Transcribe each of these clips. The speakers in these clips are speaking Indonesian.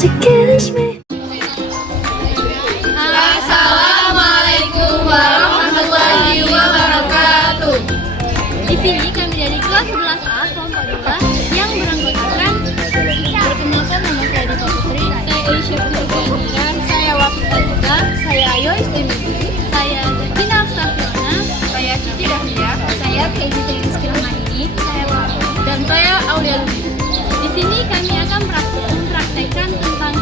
to kiss me. Assalamualaikum warahmatullahi wabarakatuh. Di sini kami dari kelas 11A kelompok 2 yang beranggotakan perkenalkan nama saya Diva Putri, saya Aisyah Putri Kehamilan, saya Wafita Juga, saya Ayo Istimewa, saya Zatina Afsafirna, saya Cici Dahlia, saya Keiji Rizky Rahmani, saya Laura, dan saya Aulia Lubis. Di sini kami akan mempraktekkan tentang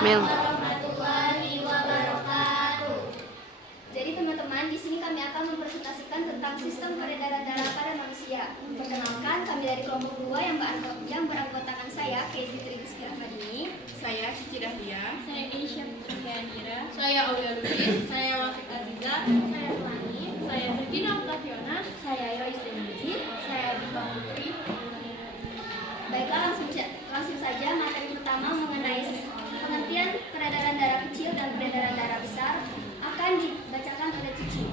Mel. warahmatullahi wabarakatuh. Jadi teman-teman, di sini kami akan mempresentasikan tentang sistem peredaran darah pada manusia. Perkenalkan, kami dari kelompok 2 yang beranggotakan saya, Kezi Rizky Rahmadini. Saya Cici Dahlia. Saya Aisyah Putri Andira. Saya Aulia Lubis. Saya Wafik Aziza. Saya Pelani. Saya Regina Octaviana. Saya Yois Deniji. Saya Bima Putri. Baiklah, langsung saja materi pertama mengenai pengertian peredaran darah kecil dan peredaran darah besar akan dibacakan oleh Cici.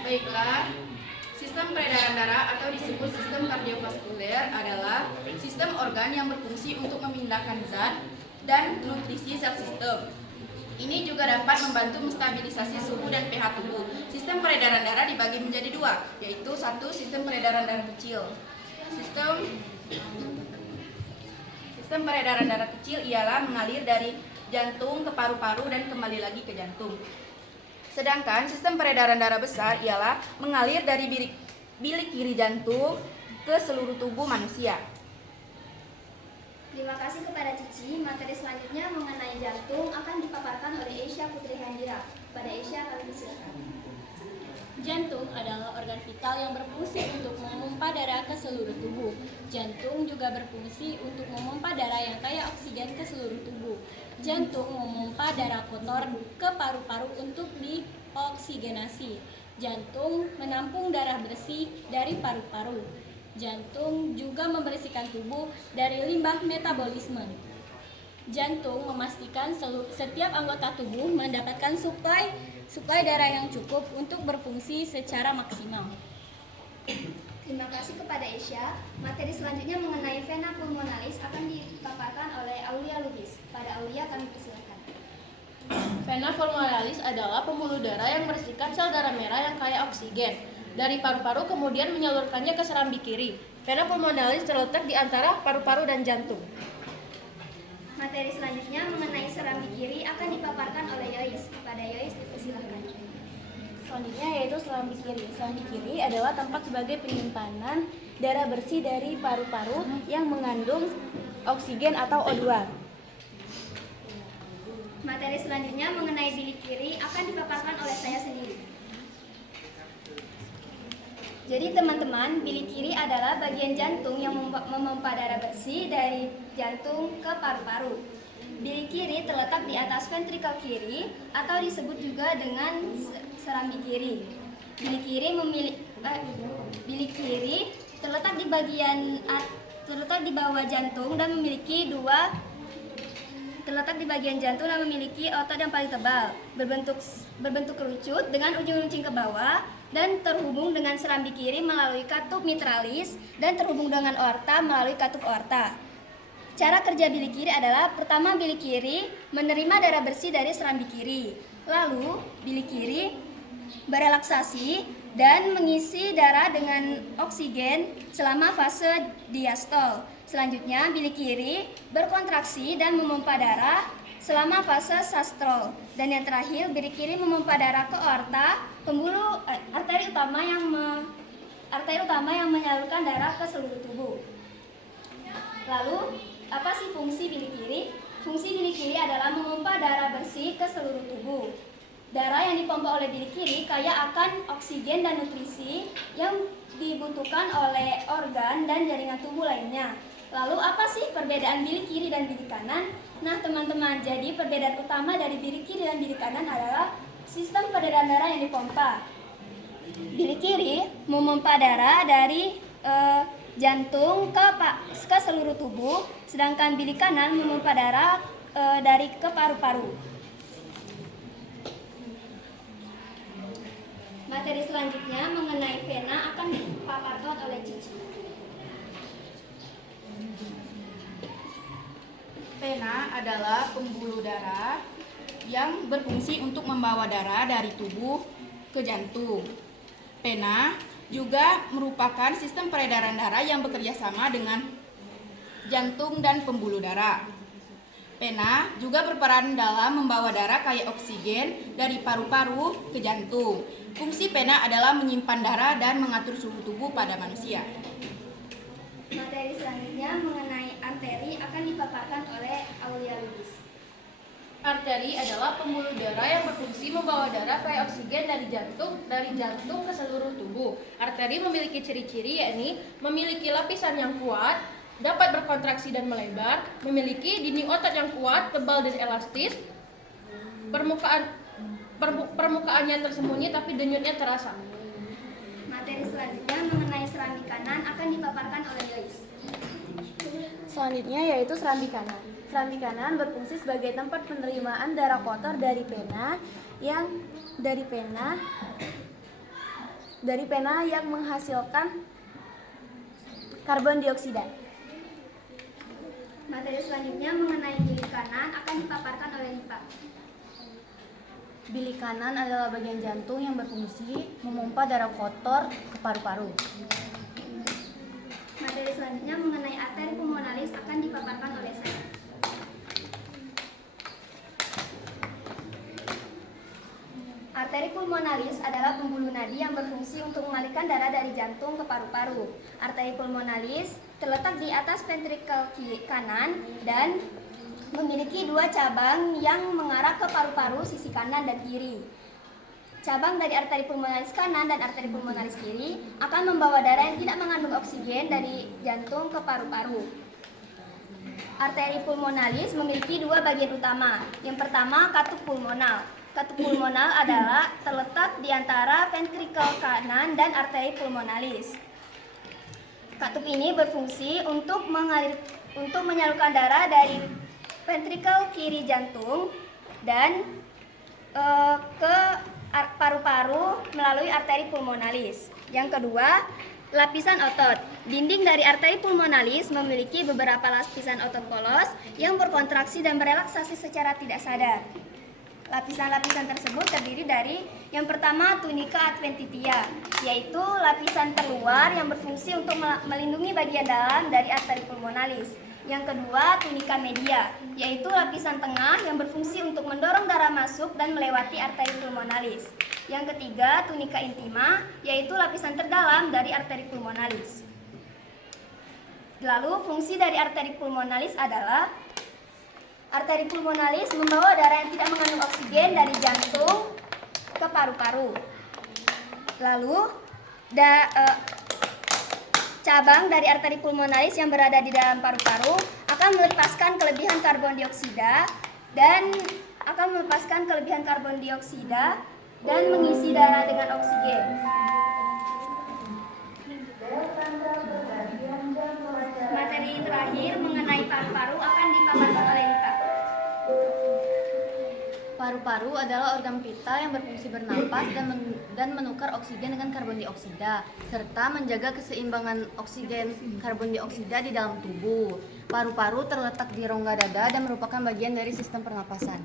Baiklah, sistem peredaran darah atau disebut sistem kardiovaskuler adalah sistem organ yang berfungsi untuk memindahkan zat dan nutrisi sel sistem. Ini juga dapat membantu menstabilisasi suhu dan pH tubuh. Sistem peredaran darah dibagi menjadi dua, yaitu satu sistem peredaran darah kecil. Sistem peredaran darah kecil ialah mengalir dari jantung ke paru-paru dan kembali lagi ke jantung. Sedangkan sistem peredaran darah besar ialah mengalir dari bilik kiri jantung ke seluruh tubuh manusia. Terima kasih kepada Cici. Materi selanjutnya mengenai jantung akan dipaparkan oleh Aisyah Putri Handira. Pada Aisyah, kami silakan. Jantung adalah organ vital yang berfungsi untuk memompa darah ke seluruh tubuh. Jantung juga berfungsi untuk memompa darah yang kaya oksigen ke seluruh tubuh. Jantung memompa darah kotor ke paru-paru untuk dioksigenasi. Jantung menampung darah bersih dari paru-paru. Jantung juga membersihkan tubuh dari limbah metabolisme. Jantung memastikan setiap anggota tubuh mendapatkan suplai darah yang cukup untuk berfungsi secara maksimal. Terima kasih kepada Aisyah. Materi selanjutnya mengenai vena pulmonalis akan dipaparkan oleh Aulia Lubis. Pada Aulia, kami persilakan. Vena pulmonalis adalah pembuluh darah yang membersihkan sel darah merah yang kaya oksigen dari paru-paru kemudian menyalurkannya ke serambi kiri. Vena pulmonalis terletak di antara paru-paru dan jantung. Materi selanjutnya mengenai serambi kiri akan dipaparkan oleh Yois. Pada Yois, dipersilakan. Selanjutnya yaitu serambi kiri. Serambi kiri adalah tempat sebagai penyimpanan darah bersih dari paru-paru yang mengandung oksigen atau O2. Materi selanjutnya mengenai bilik kiri akan dipaparkan oleh saya sendiri. Jadi teman-teman, bilik kiri adalah bagian jantung yang memompa darah bersih dari jantung ke paru-paru. Bilik kiri terletak di atas ventrikel kiri atau disebut juga dengan serambi kiri. Bilik kiri terletak di bawah jantung dan memiliki otot yang paling tebal, berbentuk kerucut dengan ujung runcing ke bawah dan terhubung dengan serambi kiri melalui katup mitralis dan terhubung dengan aorta melalui katup aorta. Cara kerja bilik kiri adalah pertama bilik kiri menerima darah bersih dari serambi kiri. Lalu bilik kiri berelaksasi dan mengisi darah dengan oksigen selama fase diastol. Selanjutnya bilik kiri berkontraksi dan memompa darah selama fase sastrol. Dan yang terakhir, bilik kiri memompa darah ke aorta, arteri utama yang menyalurkan darah ke seluruh tubuh. Lalu, apa sih fungsi bilik kiri? Fungsi bilik kiri adalah memompa darah bersih ke seluruh tubuh. Darah yang dipompa oleh bilik kiri kaya akan oksigen dan nutrisi yang dibutuhkan oleh organ dan jaringan tubuh lainnya. Lalu apa sih perbedaan bilik kiri dan bilik kanan? Nah teman-teman, jadi perbedaan utama dari bilik kiri dan bilik kanan adalah sistem peredaran darah yang dipompa. Bilik kiri memompa darah dari jantung ke seluruh tubuh, sedangkan bilik kanan memompa darah dari ke paru-paru. Materi selanjutnya mengenai vena akan dipaparkan oleh Cici. Vena adalah pembuluh darah yang berfungsi untuk membawa darah dari tubuh ke jantung. Vena juga merupakan sistem peredaran darah yang bekerja sama dengan jantung dan pembuluh darah. Vena juga berperan dalam membawa darah kaya oksigen dari paru-paru ke jantung. Fungsi vena adalah menyimpan darah dan mengatur suhu tubuh pada manusia. Materi selanjutnya mengenai arteri akan akan dipaparkan oleh Aulia Lubis. Arteri adalah pembuluh darah yang berfungsi membawa darah kaya oksigen dari jantung ke seluruh tubuh. Arteri memiliki ciri-ciri yakni memiliki lapisan yang kuat, dapat berkontraksi dan melebar, memiliki dinding otot yang kuat, tebal dan elastis, permukaannya tersembunyi tapi denyutnya terasa. Materi selanjutnya mengenai serambi kanan akan dipaparkan oleh Joyce. Selanjutnya yaitu serambi kanan. Serambi kanan berfungsi sebagai tempat penerimaan darah kotor dari pena yang menghasilkan karbon dioksida. Materi selanjutnya mengenai bilik kanan akan dipaparkan oleh Nipa. Bilik kanan adalah bagian jantung yang berfungsi memompa darah kotor ke paru-paru. Materi selanjutnya mengenai arteri pulmonalis akan dipaparkan oleh saya. Arteri pulmonalis adalah pembuluh nadi yang berfungsi untuk mengalirkan darah dari jantung ke paru-paru. Arteri pulmonalis terletak di atas ventrikel kanan dan memiliki dua cabang yang mengarah ke paru-paru sisi kanan dan kiri. Cabang dari arteri pulmonalis kanan dan arteri pulmonalis kiri akan membawa darah yang tidak mengandung oksigen dari jantung ke paru-paru. Arteri pulmonalis memiliki dua bagian utama. Yang pertama, katup pulmonal. Katup pulmonal adalah terletak di antara ventrikel kanan dan arteri pulmonalis. Katup ini berfungsi untuk menyalurkan darah dari ventrikel kiri jantung dan ke paru-paru melalui arteri pulmonalis. Yang kedua, lapisan otot. Dinding dari arteri pulmonalis memiliki beberapa lapisan otot polos yang berkontraksi dan merelaksasi secara tidak sadar. Lapisan-lapisan tersebut terdiri dari yang pertama, tunika adventitia, yaitu lapisan terluar yang berfungsi untuk melindungi bagian dalam dari arteri pulmonalis. Yang kedua, tunika media, yaitu lapisan tengah yang berfungsi untuk mendorong darah masuk dan melewati arteri pulmonalis. Yang ketiga, tunika intima, yaitu lapisan terdalam dari arteri pulmonalis. Lalu, fungsi dari arteri pulmonalis adalah arteri pulmonalis membawa darah yang tidak mengandung oksigen dari jantung ke paru-paru. Lalu, cabang dari arteri pulmonalis yang berada di dalam paru-paru akan melepaskan kelebihan karbon dioksida dan mengisi darah dengan oksigen. Materi terakhir mengenai paru-paru akan dipaparkan oleh Nipa. Paru-paru adalah organ vital yang berfungsi bernapas dan menukar oksigen dengan karbon dioksida, serta menjaga keseimbangan oksigen karbon dioksida di dalam tubuh. Paru-paru terletak di rongga dada dan merupakan bagian dari sistem pernapasan.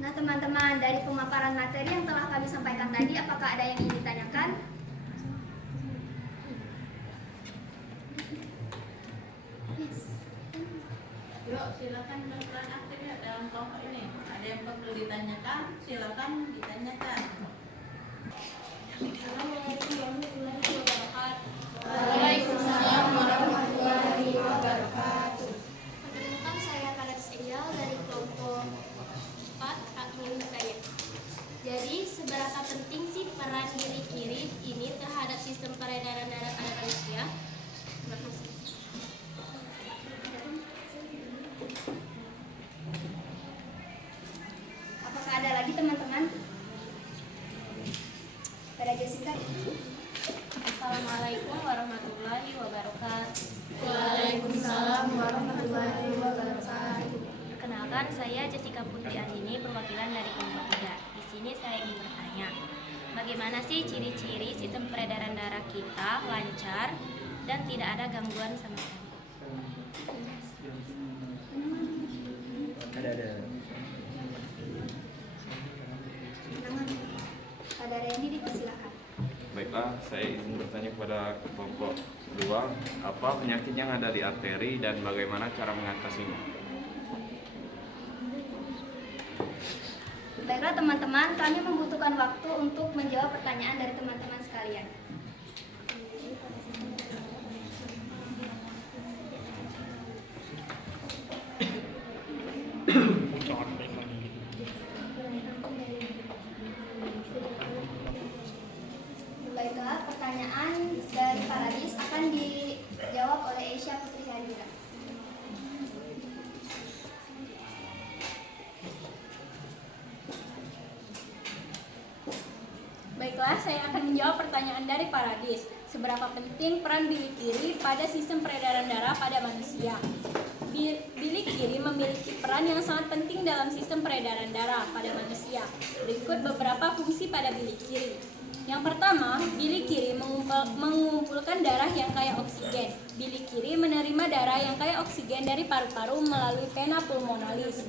Nah teman-teman, dari pemaparan materi yang telah kami sampaikan tadi, apakah ada yang ingin ditanyakan? Yuk, silakan melakukan aktifnya dalam kelompok ini. Ada yang perlu ditanyakan, silakan ditanyakan. Assalamualaikum warahmatullahi wabarakatuh. Waalaikumsalam warahmatullahi wabarakatuh. Perkenalkan, saya Kades Engel dari kelompok 4 ingin bertanya. Jadi, seberapa penting sih peran bilik kiri ini terhadap sistem peredaran darah pada manusia? Terima kasih. Apakah ada lagi teman-teman? Pada Jessica. Assalamualaikum warahmatullahi wabarakatuh. Waalaikumsalam warahmatullahi wabarakatuh. Perkenalkan, saya Jessica Putri Andini, perwakilan dari kelompok 3. Di sini saya ingin bertanya, bagaimana sih ciri-ciri sistem peredaran darah kita lancar dan tidak ada gangguan sama sekali? Ada. Pada Randy dipersilakan. Baiklah, saya ingin bertanya kepada kelompok 2, apa penyakit yang ada di arteri dan bagaimana cara mengatasinya? Baiklah teman-teman, kami membutuhkan waktu untuk menjawab pertanyaan dari teman-teman sekalian. Baiklah, pertanyaan dari Paradis akan dijawab oleh Aisyah Putri Handira. Baiklah, saya akan menjawab pertanyaan dari Paradis. Seberapa penting peran bilik kiri pada sistem peredaran darah pada manusia? Bilik kiri memiliki peran yang sangat penting dalam sistem peredaran darah pada manusia. Berikut beberapa fungsi pada bilik kiri. Yang pertama, bilik kiri mengumpulkan darah yang kaya oksigen. Bilik kiri menerima darah yang kaya oksigen dari paru-paru melalui vena pulmonalis.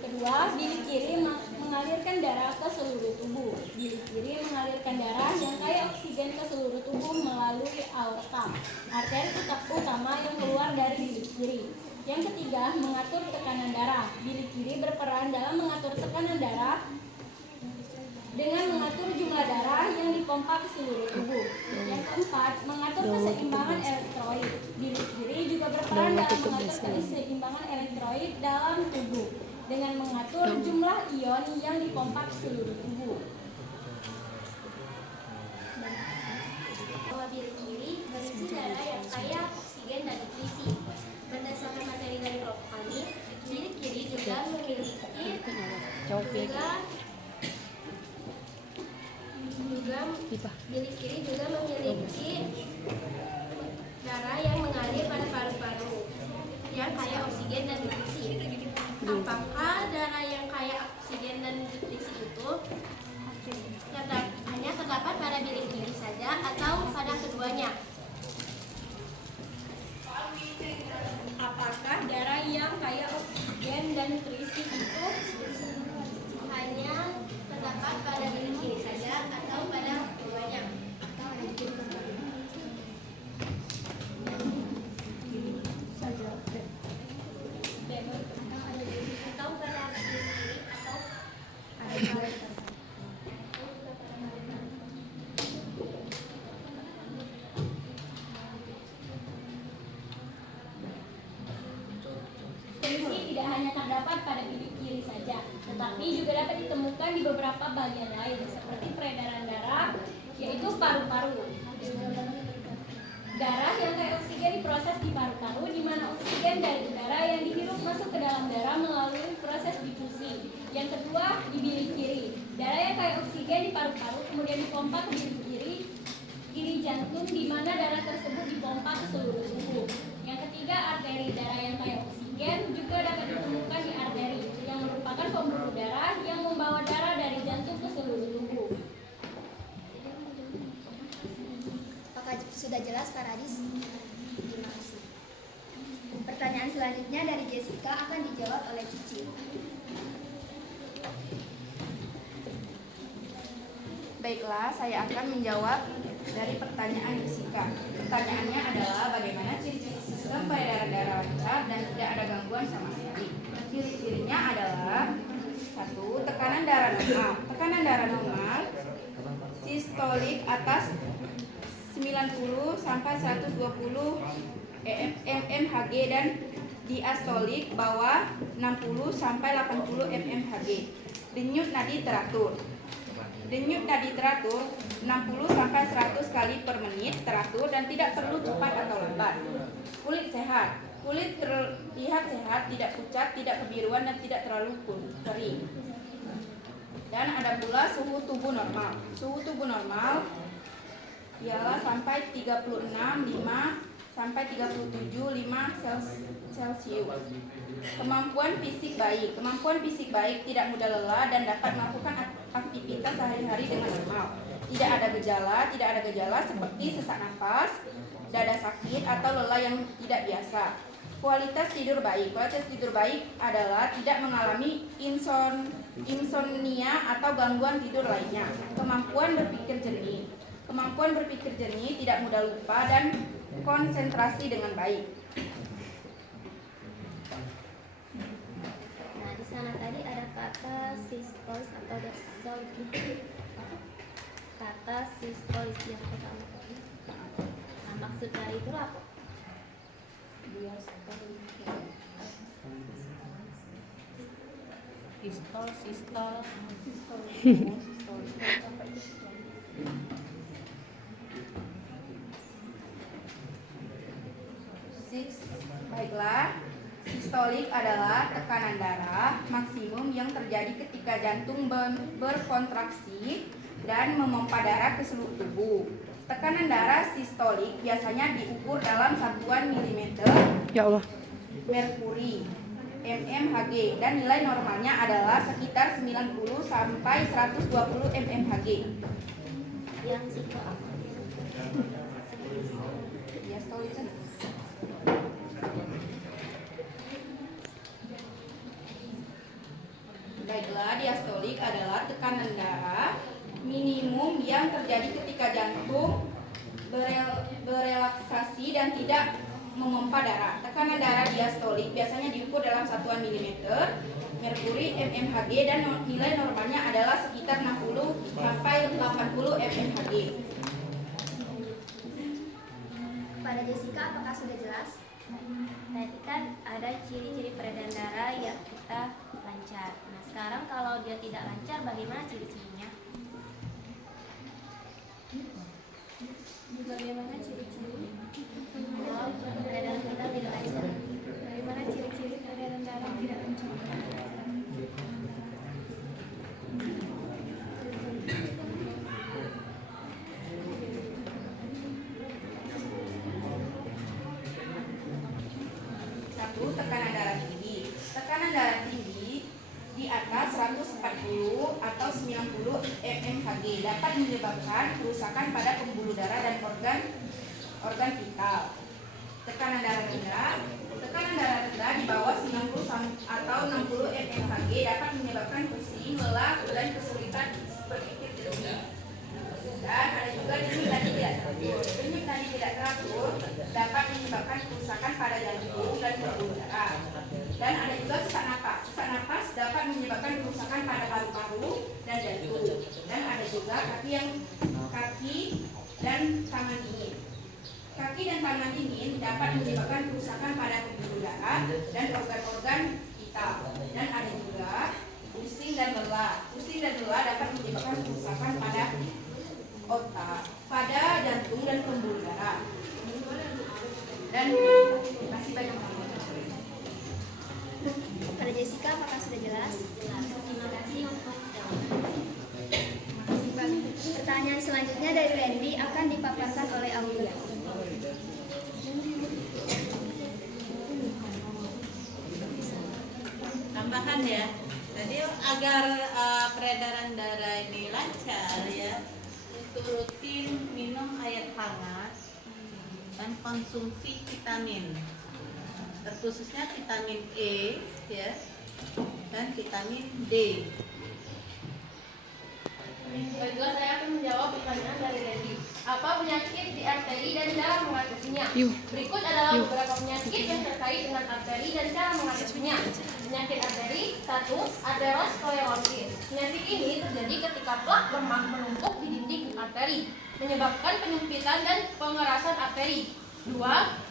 Kedua, bilik kiri mengalirkan darah ke seluruh tubuh. Bilik kiri mengalirkan darah yang kaya oksigen ke seluruh tubuh melalui aorta, arteri utama yang keluar dari bilik kiri. Yang ketiga, mengatur tekanan darah. Bilik kiri berperan dalam mengatur tekanan darah dengan mengatur jumlah darah yang dipompa ke seluruh tubuh. Yang keempat, mengatur keseimbangan elektrolit. Bilik kiri juga berperan dalam mengatur keseimbangan elektrolit dalam tubuh dengan mengatur jumlah ion yang dipompa ke seluruh tubuh. Bahwa bilik kiri berisi darah yang kaya oksigen dan nutrisi. Berdasarkan materi dari kelompok kami, bilik kiri juga memiliki bilik kiri juga memiliki darah yang mengalir pada paru-paru yang kaya oksigen dan nutrisi. Apakah darah yang kaya oksigen dan nutrisi itu hanya terdapat pada bilik kiri saja atau pada keduanya? Apakah darah yang kaya oksigen dan nutrisi itu Hanya terdapat pada bilik kiri saja atau pada keduanya? Atau pada bilik kiri atau Fungsi tidak hanya terdapat pada bilik kiri saja, tetapi juga dapat ditemukan di beberapa bagian lain, seperti peredaran darah, yaitu paru-paru. Darah yang kaya oksigen diproses di paru-paru, di mana oksigen dari udara yang dihirup masuk ke dalam darah melalui proses difusi. Yang kedua, di bilik kiri. Darah yang kaya oksigen di paru-paru kemudian dipompa ke bilik kiri jantung, di mana darah tersebut dipompa ke seluruh tubuh. Yang ketiga, arteri. Darah yang kaya oksigen juga dapat ditemukan di arteri, yang merupakan pembuluh darah yang membawa darah dari jantung ke seluruh tubuh. Apakah sudah jelas, Paradis? Terima kasih. Pertanyaan selanjutnya dari Jessica akan dijawab oleh Cici. Baiklah, saya akan menjawab dari pertanyaan Jessica. Pertanyaannya adalah bagaimana ciri-ciri sistem peredaran darah lancar dan tidak ada gangguan sama sekali. Ciri-cirinya adalah 1. Tekanan darah normal. Tekanan darah normal sistolik atas 90 sampai 120 mmHg dan diastolik bawah 60 sampai 80 mmHg. Denyut nadi teratur. Denyut nadi teratur 60 sampai 100 kali per menit, teratur dan tidak perlu cepat atau lambat. Kulit sehat. Kulit terlihat sehat, tidak pucat, tidak kebiruan dan tidak terlalu kering. Dan ada pula suhu tubuh normal. Suhu tubuh normal ialah sampai 36,5 sampai 37,5 Celcius. Kemampuan fisik baik. Kemampuan fisik baik, tidak mudah lelah dan dapat melakukan aktivitas sehari-hari dengan normal. Tidak ada gejala seperti sesak napas, dada sakit atau lelah yang tidak biasa. Kualitas tidur baik. Kualitas tidur baik adalah tidak mengalami insomnia atau gangguan tidur lainnya. Kemampuan berpikir jernih. Kemampuan berpikir jernih, tidak mudah lupa dan konsentrasi dengan baik. Nah, di sana tadi ada kata sistolis atau dorsal. Kata sistolis yang pertama tadi. Nah, maksud dari itu apa? Sistol, sistol. Baiklah, sistolik adalah tekanan darah maksimum yang terjadi ketika jantung berkontraksi dan memompa darah ke seluruh tubuh. Tekanan darah sistolik biasanya diukur dalam satuan milimeter merkuri mmHg dan nilai normalnya adalah sekitar 90 sampai 120 mmHg. Yang sistol apa? Diastolik kan? Baiklah, diastolik adalah tekanan darah minimum yang terjadi ketika jantung berelaksasi dan tidak memompa darah. Tekanan darah diastolik biasanya diukur dalam satuan milimeter merkuri mmHg dan nilai normalnya adalah sekitar 60 sampai 80 mmHg. Pada Jessica, apakah sudah jelas? Tadi kan ada ciri-ciri peredaran darah yang kita lancar. Nah, sekarang kalau dia tidak lancar, bagaimana ciri-cirinya? Bagaimana ciri-ciri? Kalau peredaran kita tidak lancar. Bagaimana ciri-ciri peredaran darah tidak lancar? Satu, tekanan darah tinggi. Tekanan darah tinggi di atas 140 atau 90 mmHg dapat menyebabkan kerusakan pada pembuluh darah dan organ vital. Tekanan darah rendah di bawah 90 atau 60 mmHg dapat menyebabkan pusing, lelah, dan kesulitan berpikir jernih. Dan ada juga denyut nadi tidak teratur. Denyut nadi tidak teratur dapat menyebabkan kerusakan pada jantung dan pembuluh darah. Dan ada juga sesak napas. Sesak napas dapat menyebabkan kerusakan pada paru-paru dan jantung. Dan ada juga kaki dan tangan dingin. Kaki dan tangan dingin dapat menyebabkan kerusakan pada pembuluh darah dan organ-organ vital. Dan ada juga pusing dan lelah. Pusing dan lelah dapat menyebabkan kerusakan pada otak, pada jantung dan pembuluh darah. Dan masih banyak lagi. Pada Jessica, apakah sudah jelas? Terima kasih untuk Pertanyaan selanjutnya dari Randy akan dipaparkan oleh Aulia. Tambahan ya. Jadi agar peredaran darah ini lancar ya, itu rutin minum air hangat dan konsumsi vitamin, terkhususnya vitamin E ya dan vitamin D. Baiklah, saya akan menjawab pertanyaan dari Randy. Apa penyakit di arteri dan cara mengatasinya? Berikut adalah beberapa penyakit yang terkait dengan arteri dan cara mengatasinya. Penyakit arteri, 1. Aterosklerosis. Penyakit ini terjadi ketika plak lemak menumpuk di dinding arteri, menyebabkan penyempitan dan pengerasan arteri. 2.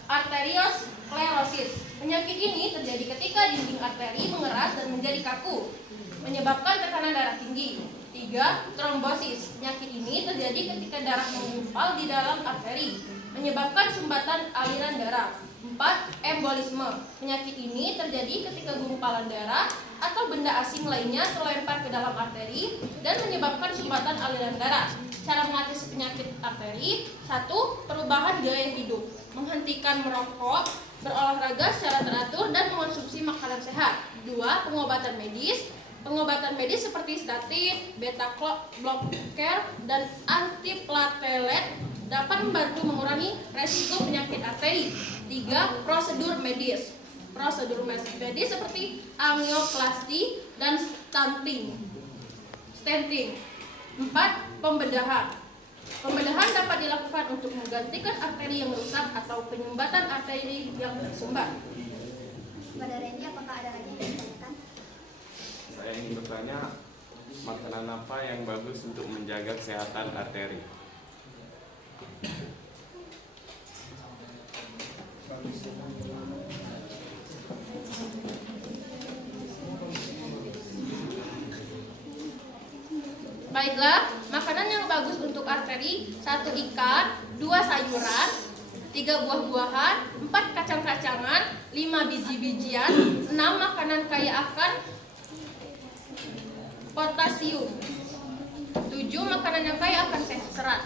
Arteriosklerosis. Penyakit ini terjadi ketika dinding arteri mengeras dan menjadi kaku, menyebabkan tekanan darah tinggi. 3. Trombosis. Penyakit ini terjadi ketika darah menggumpal di dalam arteri, menyebabkan sumbatan aliran darah. 4. Embolisme. Penyakit ini terjadi ketika gumpalan darah atau benda asing lainnya terlempar ke dalam arteri dan menyebabkan sumbatan aliran darah. Cara mengatasi penyakit arteri: 1. Perubahan gaya hidup, menghentikan merokok, berolahraga secara teratur, dan mengonsumsi makanan sehat. 2. Pengobatan medis. Pengobatan medis seperti statin, beta blocker, dan antiplatelet dapat membantu mengurangi resiko penyakit arteri. 3. Prosedur medis. Prosedur medis seperti angioplasti dan stenting. 4. Pembedahan. Pembedahan dapat dilakukan untuk menggantikan arteri yang rusak atau penyumbatan arteri yang tersumbat. Pada Randy, apakah ada lagi yang ditanyakan? Saya ingin bertanya, makanan apa yang bagus untuk menjaga kesehatan arteri? Baiklah, makanan yang bagus untuk arteri: 1 ikan, 2 sayuran, 3 buah-buahan, 4 kacang-kacangan, 5 biji-bijian, 6 makanan kaya akan potasium, 7 makanan yang kaya akan serat.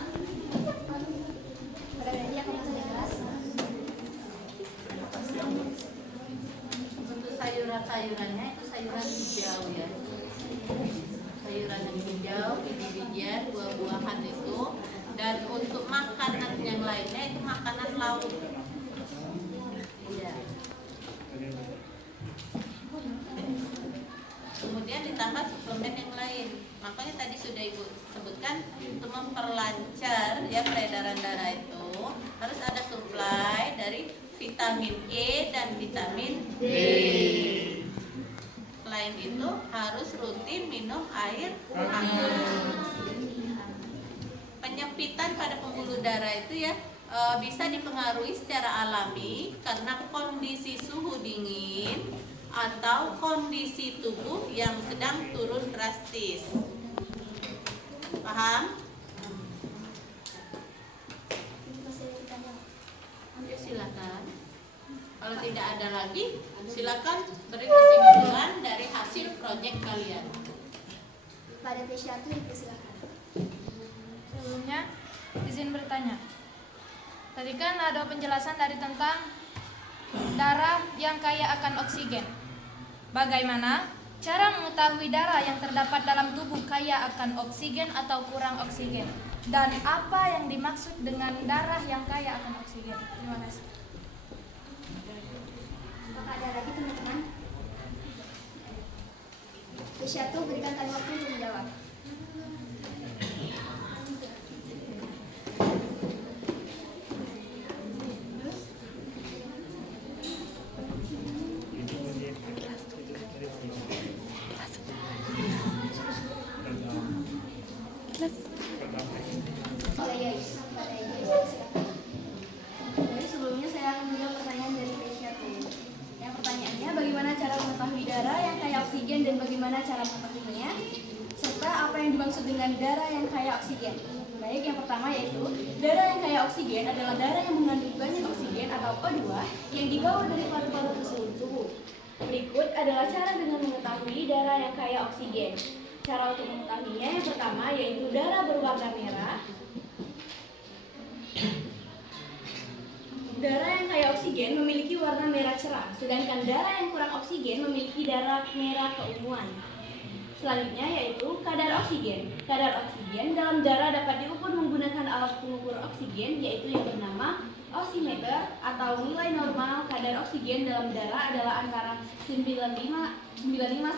Untuk sayuran-sayurannya itu sayuran hijau ya. Sayuran yang hijau, biji-bijian, buah-buahan itu. Dan untuk makanan yang lainnya itu makanan laut. Iya. Kemudian ditambah suplemen yang lain. Makanya tadi sudah Ibu sebutkan untuk memperlancar ya peredaran darah itu harus ada suplai dari vitamin E dan vitamin D. Selain itu harus rutin minum air hangat. Penyempitan pada pembuluh darah itu ya bisa dipengaruhi secara alami karena kondisi suhu dingin atau kondisi tubuh yang sedang turun drastis. Paham? Ya silakan. Kalau tidak ada lagi, silakan beri kesimpulan dari hasil proyek kalian. Pada P1 dipersilakan. Sebelumnya, izin bertanya. Tadi kan ada penjelasan dari tentang darah yang kaya akan oksigen. Bagaimana cara mengetahui darah yang terdapat dalam tubuh kaya akan oksigen atau kurang oksigen? Dan apa yang dimaksud dengan darah yang kaya akan oksigen? Terima kasih. Apakah ada lagi teman-teman? P1 berikan kami waktu untuk menjawab. Jadi sebelumnya saya akan menjawab pertanyaan dari P1. Yang pertanyaannya, bagaimana cara mengetahui darah yang kaya oksigen dan bagaimana cara mengetahuinya? Serta apa yang dimaksud dengan darah yang kaya oksigen? Baik, yang pertama yaitu darah yang kaya oksigen adalah darah yang mengandung banyak oksigen atau O2 yang dibawa dari paru-paru ke seluruh tubuh. Berikut adalah cara dengan mengetahui darah yang kaya oksigen. Cara untuk mengetahuinya yang pertama yaitu darah berwarna merah. Darah yang kaya oksigen memiliki warna merah cerah, sedangkan darah yang kurang oksigen memiliki darah merah keunguan. Selanjutnya yaitu kadar oksigen. Kadar oksigen dalam darah dapat diukur menggunakan alat pengukur oksigen yaitu yang bernama oximeter atau nilai normal kadar oksigen dalam darah adalah antara 95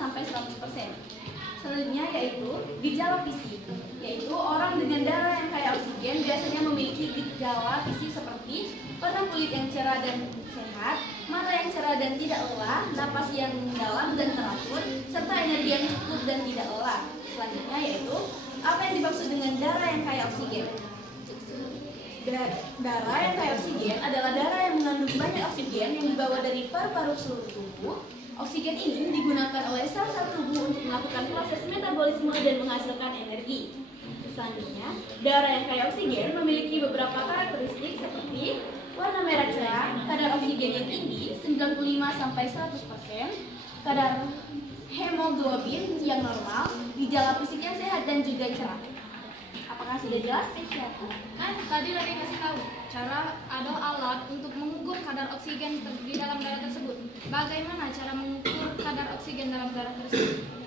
sampai 100%. Selanjutnya yaitu gejala fisik, yaitu orang dengan darah yang kaya oksigen biasanya memiliki gejala fisik seperti warna kulit yang cerah dan sehat, mata yang cerah dan tidak lelah, napas yang dalam dan teratur, serta energi yang cukup dan tidak lelah. Selanjutnya yaitu apa yang dimaksud dengan darah yang kaya oksigen? Darah yang kaya oksigen adalah darah yang mengandung banyak oksigen yang dibawa dari paru-paru seluruh tubuh. Oksigen ini digunakan oleh sel-sel tubuh untuk melakukan proses metabolisme dan menghasilkan energi. Selanjutnya, darah yang kaya oksigen memiliki beberapa karakteristik seperti warna merah cerah, kadar oksigen yang tinggi 95 sampai 100%, kadar hemoglobin yang normal, gejala fisik yang sehat dan juga cerah. Apakah sudah jelas? Kan tadi Rani kasih tahu cara ada alat untuk mengukur kadar oksigen di dalam darah tersebut. Bagaimana cara mengukur kadar oksigen dalam darah tersebut?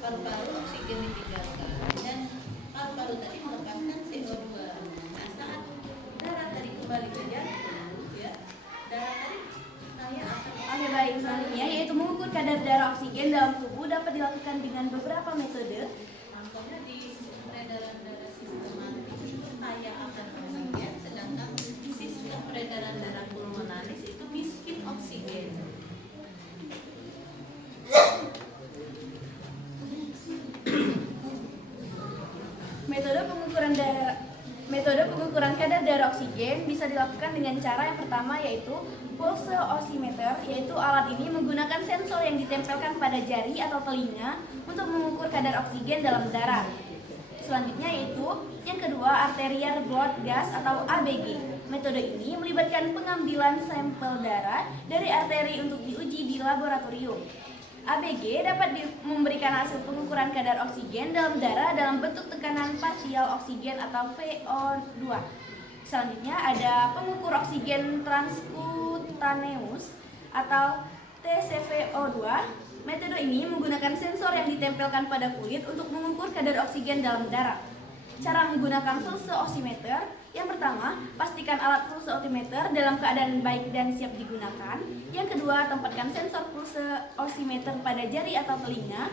Paru-paru oksigen ditinggalkan dan paru-paru tadi melepaskan CO2. Nah, saat darah tadi kembali ke jantung, ya, darah tadi kaya akan Oke baik, selanjutnya yaitu mengukur kadar darah oksigen dalam tubuh dapat dilakukan dengan beberapa metode. contohnya di sistem peredaran darah sistematis itu kaya akan oksigen, sedangkan sistem peredaran darah pulmonalis itu miskin oksigen. kadar oksigen bisa dilakukan dengan cara yang pertama yaitu pulse oximeter, yaitu alat ini menggunakan sensor yang ditempelkan pada jari atau telinga untuk mengukur kadar oksigen dalam darah. Selanjutnya yaitu yang kedua arterial blood gas atau ABG. Metode ini melibatkan pengambilan sampel darah dari arteri untuk diuji di laboratorium. ABG dapat memberikan hasil pengukuran kadar oksigen dalam darah dalam bentuk tekanan parsial oksigen atau VO2. Selanjutnya ada pengukur oksigen transkutaneus atau TCVO2. Metode ini menggunakan sensor yang ditempelkan pada kulit untuk mengukur kadar oksigen dalam darah. Cara menggunakan pulse oximeter: yang pertama, pastikan alat pulse oximeter dalam keadaan baik dan siap digunakan. Yang kedua, tempatkan sensor pulse oximeter pada jari atau telinga.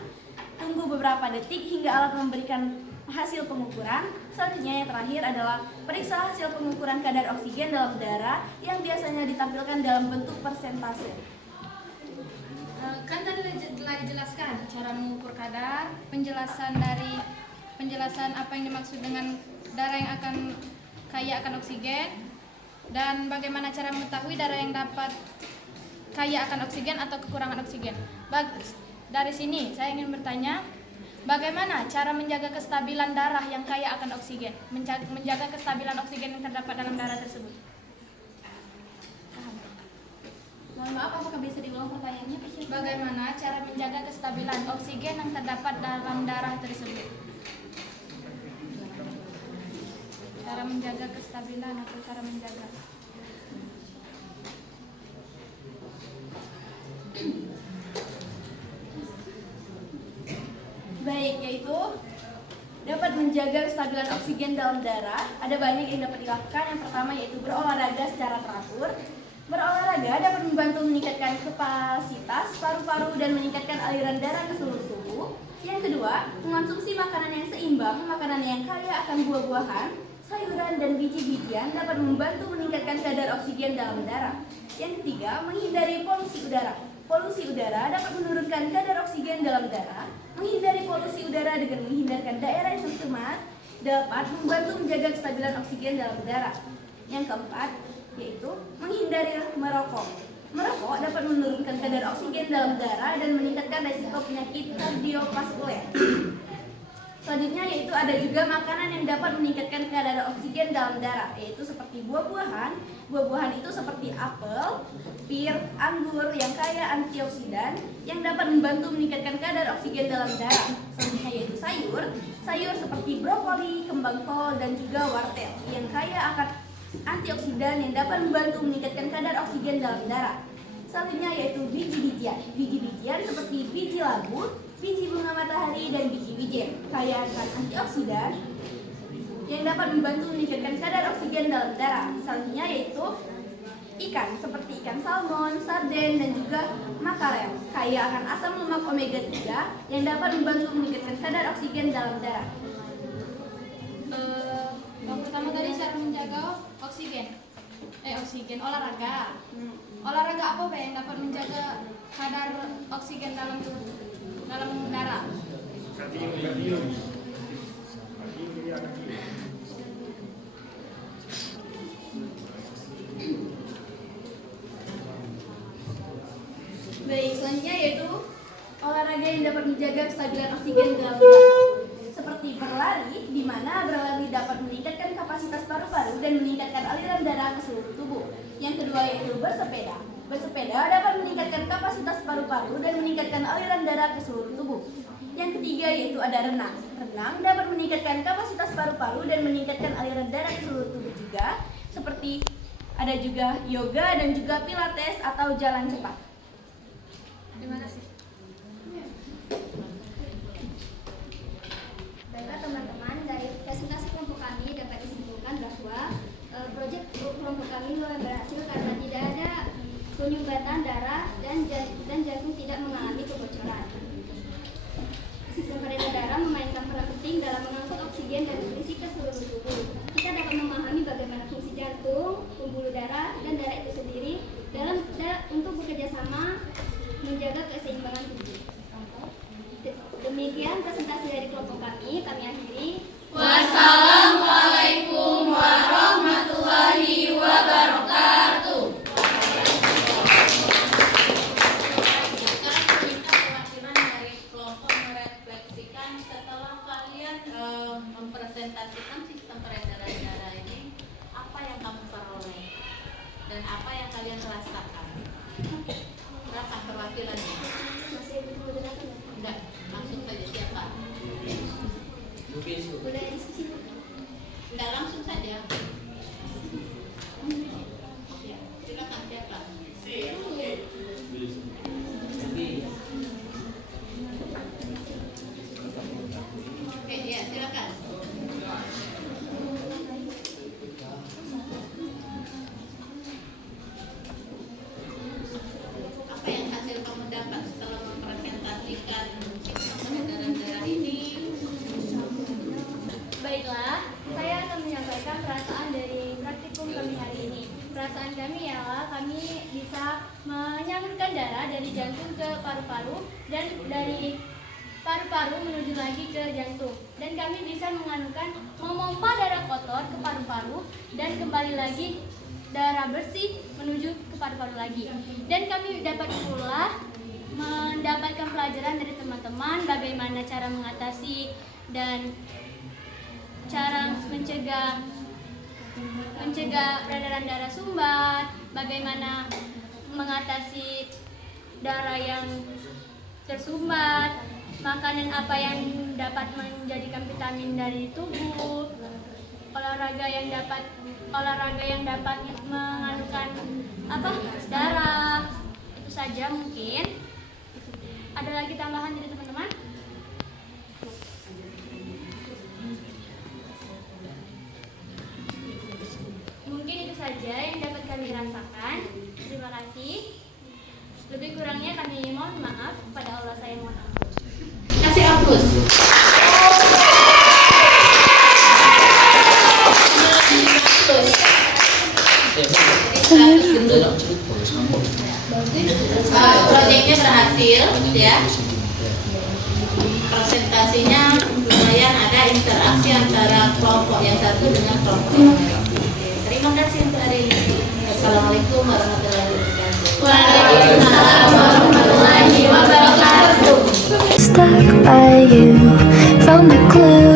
Tunggu beberapa detik hingga alat memberikan hasil pengukuran. Selanjutnya yang terakhir adalah periksa hasil pengukuran kadar oksigen dalam darah yang biasanya ditampilkan dalam bentuk persentase. Kan tadi telah dijelaskan cara mengukur kadar, penjelasan apa yang dimaksud dengan darah yang akan kaya akan oksigen, dan bagaimana cara mengetahui darah yang dapat kaya akan oksigen atau kekurangan oksigen. Dari sini saya ingin bertanya, bagaimana cara menjaga kestabilan darah yang kaya akan oksigen, menjaga kestabilan oksigen yang terdapat dalam darah tersebut? Mohon maaf, apakah bisa diulang pertanyaannya? Bagaimana cara menjaga kestabilan oksigen yang terdapat dalam darah tersebut? Cara menjaga kestabilan atau cara menjaga? Baik, yaitu dapat menjaga kestabilan oksigen dalam darah. Ada banyak yang dapat dilakukan. Yang pertama yaitu berolahraga secara teratur. Berolahraga dapat membantu meningkatkan kapasitas paru-paru dan meningkatkan aliran darah ke seluruh tubuh. Yang kedua, mengonsumsi makanan yang seimbang, makanan yang kaya akan buah-buahan, sayuran, dan biji-bijian dapat membantu meningkatkan kadar oksigen dalam darah. Yang ketiga, menghindari polusi udara. Polusi udara dapat menurunkan kadar oksigen dalam darah. Menghindari polusi udara dengan menghindarkan daerah yang tercemar dapat membantu menjaga kestabilan oksigen dalam darah. Yang keempat, yaitu menghindari merokok. Merokok dapat menurunkan kadar oksigen dalam darah dan meningkatkan risiko penyakit kardiovaskuler. Selanjutnya yaitu ada juga makanan yang dapat meningkatkan kadar oksigen dalam darah, yaitu seperti buah-buahan. Buah-buahan itu seperti apel, pir, anggur yang kaya antioksidan yang dapat membantu meningkatkan kadar oksigen dalam darah. Selanjutnya yaitu sayur. Sayur seperti brokoli, kembang kol, dan juga wortel yang kaya akan antioksidan yang dapat membantu meningkatkan kadar oksigen dalam darah. Selanjutnya yaitu biji-bijian. Biji-bijian seperti biji labu, biji bunga matahari, dan biji-bijian kaya akan antioksidan yang dapat membantu meningkatkan kadar oksigen dalam darah. Selanjutnya yaitu ikan seperti ikan salmon, sarden, dan juga makarel kaya akan asam lemak omega 3 yang dapat membantu meningkatkan kadar oksigen dalam darah. Yang pertama tadi cara menjaga oksigen olahraga. Olahraga apa Pak yang dapat menjaga kadar oksigen dalam darah? Baik, selanjutnya yaitu olahraga yang dapat menjaga kestabilan oksigen dalam darah. Seperti berlari, di mana berlari dapat meningkatkan kapasitas paru-paru dan meningkatkan aliran darah ke seluruh tubuh. Yang kedua yaitu bersepeda. Bersepeda dapat meningkatkan kapasitas paru-paru dan meningkatkan aliran darah ke seluruh tubuh. Yang ketiga yaitu ada renang. Renang dapat meningkatkan kapasitas paru-paru dan meningkatkan aliran darah ke seluruh tubuh juga. Seperti ada juga yoga dan juga pilates atau jalan cepat. Terima kasih. Baiklah teman-teman, dari presentasi kelompok kami dapat disimpulkan bahwa proyek kelompok kami lumayan berhasil karena tidak ada penyumbatan darah dan jantung tidak mengalami kebocoran. Sistem peredaran darah memainkan peran penting dalam mengangkut oksigen dan nutrisi ke seluruh tubuh. Kita dapat memahami bagaimana fungsi jantung, pembuluh darah, dan darah itu sendiri untuk bekerja sama menjaga keseimbangan tubuh. Demikian presentasi dari kelompok kami akhiri. Wassalamualaikum warahmatullahi perwakilannya? Enggak, langsung saja siapa? Enggak, langsung saja. Ya, silakan siapa? Oke, ya silakan. Apa yang hasil kamu dapat setelah mempresentasikan sistem peredaran darah ini? Baiklah, saya akan menyampaikan perasaan dari praktikum kami hari ini. Perasaan kami ialah kami bisa menyalurkan darah dari jantung ke paru-paru dan dari paru-paru menuju lagi ke jantung. Dan kami bisa memompa darah kotor ke paru-paru dan kembali lagi darah bersih menuju ke paru-paru lagi. Dan kami dapat pula mendapatkan pelajaran dari teman-teman bagaimana cara mengatasi dan cara mencegah peredaran darah sumbat, bagaimana mengatasi darah yang tersumbat, makanan apa yang dapat menjadikan vitamin dari tubuh, olahraga yang dapat menganukan darah. Itu saja mungkin. Ada lagi tambahan dari teman-teman? Mungkin itu saja yang dapat kami rasakan. Terima kasih. Lebih kurangnya kami mohon maaf. Pada Allah saya mohon ampun. Kasih hapus. Proyeknya berhasil ya. Presentasinya lumayan, ada interaksi antara kelompok yang satu dengan kelompok yang lain. Terima kasih untuk hari ini. Assalamualaikum warahmatullahi wabarakatuh. Waalaikumsalam warahmatullahi wabarakatuh. Stuck by you, found the clue.